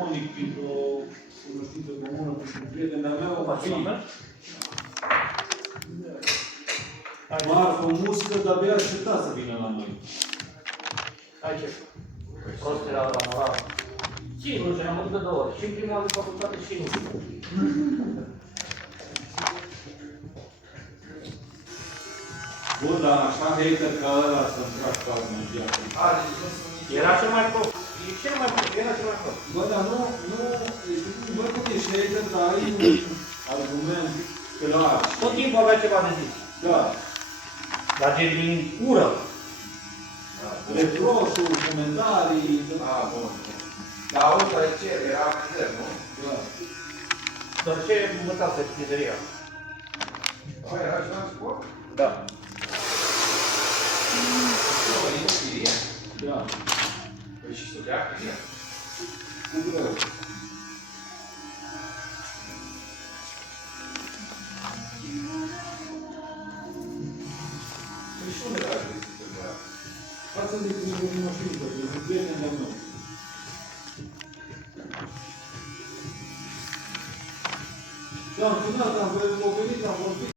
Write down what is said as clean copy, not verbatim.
telefonic printr-o cunoștință comună, printr-un prieten de-al meu, marfă, muscă, de-abia aștepta să vină la noi. Ai ce? Prost era la moral. Sigur, și am avut de 2 ori. Și în primul an de facultate și în ultimul. Bun, dar așa hater ca ăla să-mi trag ca energia. Era cel mai prost. E cel mai prost. Era cel mai prost. Bă, dar nu, bă, cum ești hater, dar ai un argument clar. Tot timpul avea ceva de zis. Da. Dar gen din ură. Reproșuri, comentarii. Bun. Dar auzi, dar ce? Era amendări, nu? Da. Dar ce învățase pizzeria? Era și la sport? Da. E o chirie? Da. Păi și studia chirie? Cu greu. Păi și unde era să studia? Față de cunoștință, de un prieten de-al meu. Și am sunat, am venit, am vorbit.